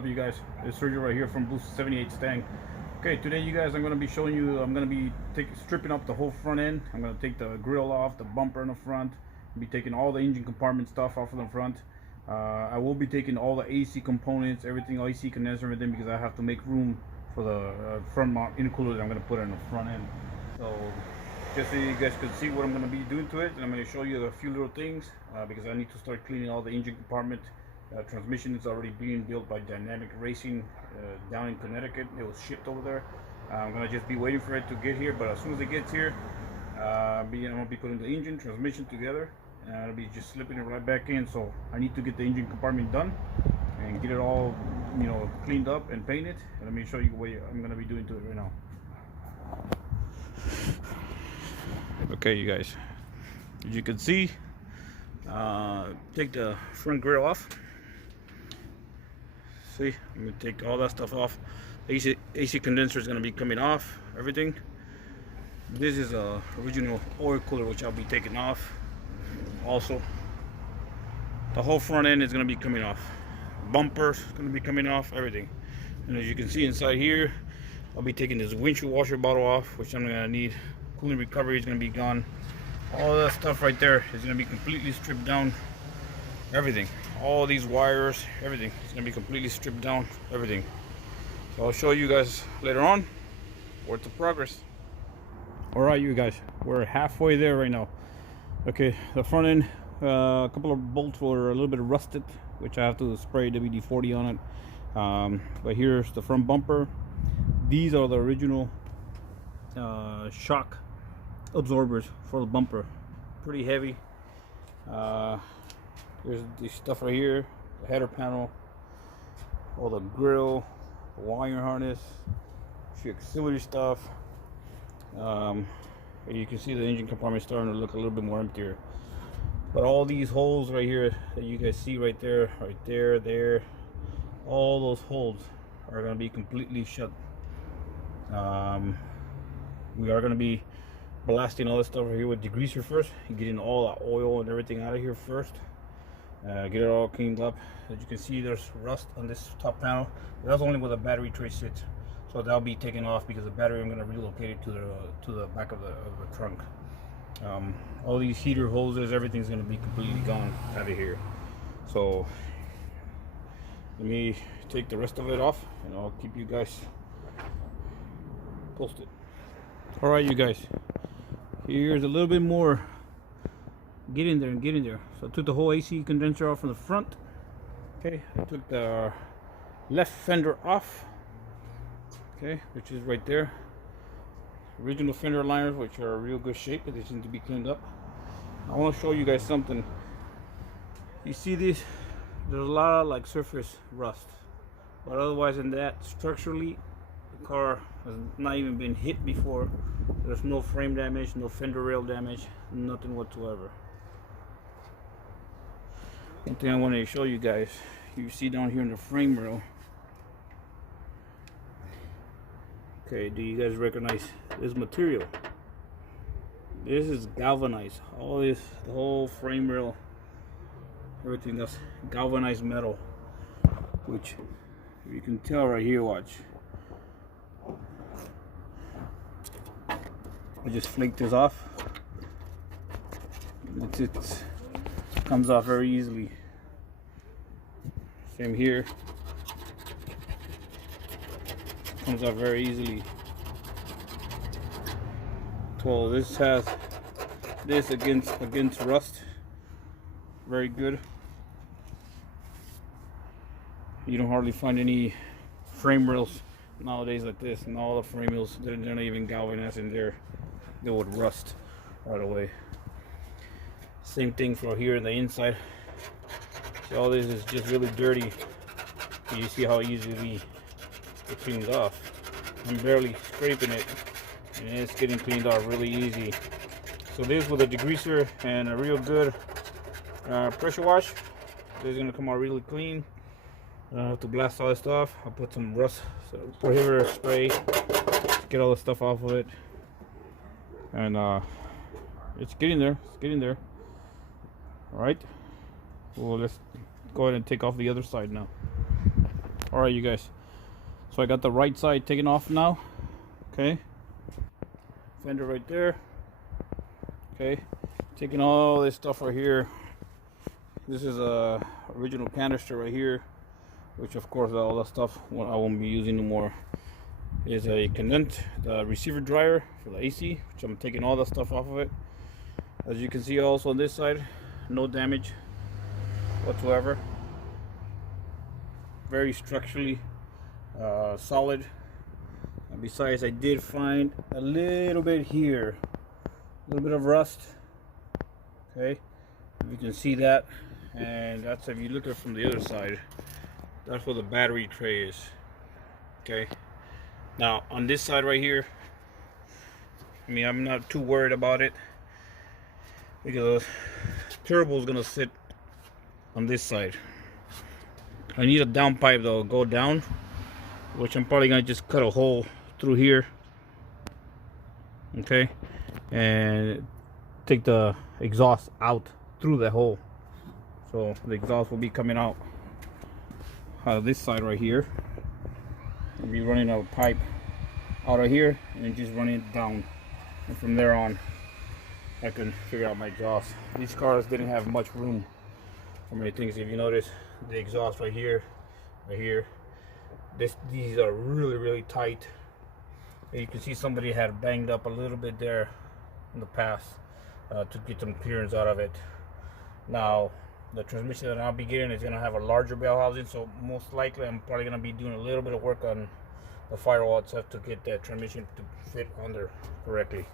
up, you guys? It's Sergio right here from Boost 78 Stang. Okay, today you guys, I'm going to be showing you, I'm going to be stripping up the whole front end. I'm going to take the grill off, the bumper in the front. I'll be taking all the engine compartment stuff off of the front. I will be taking all the AC components, everything, AC condenser, everything, because I have to make room for the front mount intercooler that I'm going to put in the front end. So just so you guys can see what I'm going to be doing to it, and I'm going to show you a few little things because I need to start cleaning all the engine compartment. Transmission is already being built by Dynamic Racing down in Connecticut. It was shipped over there. I'm gonna just be waiting for it to get here, but as soon as it gets here, I'm gonna be putting the engine transmission together, and I'll be just slipping it right back in. So I need to get the engine compartment done and get it all, cleaned up and painted. And let me show you what I'm gonna be doing to it right now. Okay, you guys, as you can see, take the front grill off. See, I'm going to take all that stuff off. AC condenser is going to be coming off, everything. This is a original oil cooler, which I'll be taking off. Also, the whole front end is going to be coming off. Bumpers going to be coming off, everything. And as you can see inside here, I'll be taking this windshield washer bottle off, which I'm going to need. Cooling recovery is going to be gone. All that stuff right there is going to be completely stripped down. Everything, all these wires, everything is going to be completely stripped down, everything. So I'll show you guys later on what's the progress. All right, you guys, we're halfway there right now. Okay, the front end, a couple of bolts were a little bit rusted, which I have to spray WD-40 on it. But here's the front bumper. These are the original shock absorbers for the bumper. Pretty heavy. There's this stuff right here, the header panel, all the grill, the wire harness, auxiliary stuff. And you can see the engine compartment starting to look a little bit more emptier. But all these holes right here that you guys see right there, there, all those holes are going to be completely shut. We are going to be blasting all this stuff right here with degreaser first, getting all the oil and everything out of here first. Get it all cleaned up. As you can see, there's rust on this top panel. That's only where the battery tray sits, so that'll be taken off because the battery I'm going to relocate it to the back of the trunk. All these heater hoses, everything's going to be completely gone out of here. So let me take the rest of it off, and I'll keep you guys posted. All right, you guys. Here's a little bit more. Get in there and get in there. So I took the whole AC condenser off from the front. Okay, I took the left fender off. Okay, which is right there. Original fender liners, which are in real good shape, but they seem to be cleaned up. I want to show you guys something. You see this? There's a lot of like surface rust, but otherwise than that, structurally, the car has not even been hit before. There's no frame damage, no fender rail damage, nothing whatsoever. One thing I wanted to show you guys, you see down here in the frame rail. Okay, do you guys recognize this material? This is galvanized. All this, the whole frame rail, everything, that's galvanized metal. Which you can tell right here, watch. I just flake this off. It comes off very easily. Same here. Comes off very easily. So this has this against rust. Very good. You don't hardly find any frame rails nowadays like this, and all the frame rails, they're not even galvanized in there. They would rust right away. Same thing for here in the inside. See, all this is just really dirty. You see how easily it cleans off. I'm barely scraping it, and it's getting cleaned off really easy. So this with a degreaser and a real good pressure wash, this is gonna come out really clean. I don't have to blast all this stuff. I'll put some rust prohibitor spray, get all the stuff off of it, and it's getting there. It's getting there. All right. Well, let's go ahead and take off the other side now. All right, you guys. So I got the right side taken off now. Okay. Fender right there. Okay. Taking all this stuff right here. This is a original canister right here, which of course all that stuff I won't be using no more. Is a condensed receiver dryer for the AC, which I'm taking all that stuff off of it. As you can see, also on this side, no damage whatsoever. Very structurally solid. And besides, I did find a little bit here, a little bit of rust. Okay, you can see that, and that's, if you look at it from the other side, that's where the battery tray is. Okay, now on this side right here, I mean, I'm not too worried about it because turbo is gonna sit on this side. I need a down pipe though, go down, which I'm probably gonna just cut a hole through here, okay, and take the exhaust out through the hole. So the exhaust will be coming out of this side right here. I'll be running a pipe out of here and then just running it down, and from there on I can figure out my exhaust. These cars didn't have much room for many things. If you notice, the exhaust right here, these are really tight. You can see somebody had banged up a little bit there in the past to get some clearance out of it. Now the transmission that I'll be getting is going to have a larger bell housing, so most likely I'm probably going to be doing a little bit of work on the firewall itself to get that transmission to fit under correctly.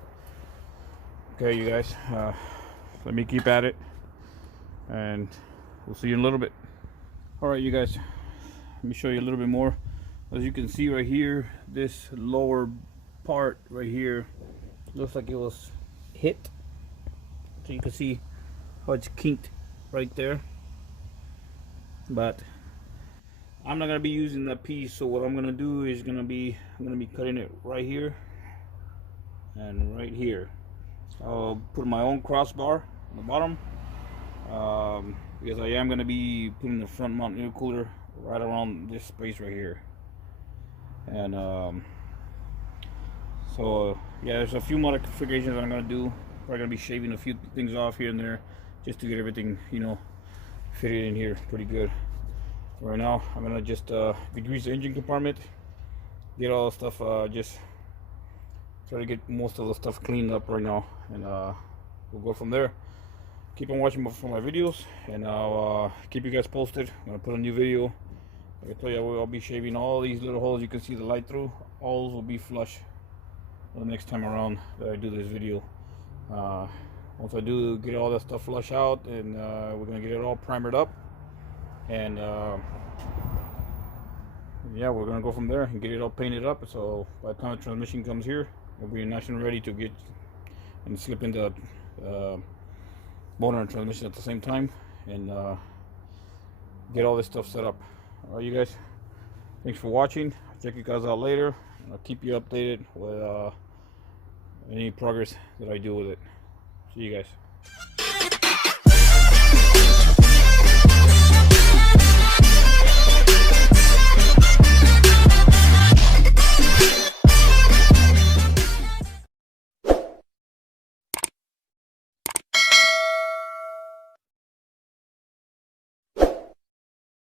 Okay, you guys, let me keep at it, and we'll see you in a little bit. All right, you guys, let me show you a little bit more. As you can see right here, this lower part right here looks like it was hit. So you can see how it's kinked right there. But I'm not gonna be using that piece, so what I'm gonna do is I'm gonna be cutting it right here and right here. I'll put my own crossbar on the bottom, because I am going to be putting the front mount air cooler right around this space right here. And so yeah, there's a few modifications that I'm going to do. Probably going to be shaving a few things off here and there just to get everything, you know, fitted in here pretty good. Right now I'm going to just degrease the engine compartment, get all the stuff, just try to get most of the stuff cleaned up right now, and we'll go from there. Keep on watching for my videos, and I'll keep you guys posted. I'm gonna put a new video. Like I tell you, I'll be shaving all these little holes you can see the light through. All will be flush the next time around that I do this video. Once I do get all that stuff flushed out, and we're gonna get it all primered up, and yeah, we're gonna go from there and get it all painted up. So by the time the transmission comes here, we'll be nice and ready to get and slip into motor and transmission at the same time, and get all this stuff set up. All right, you guys, thanks for watching. I'll check you guys out later, and I'll keep you updated with any progress that I do with it. See you guys.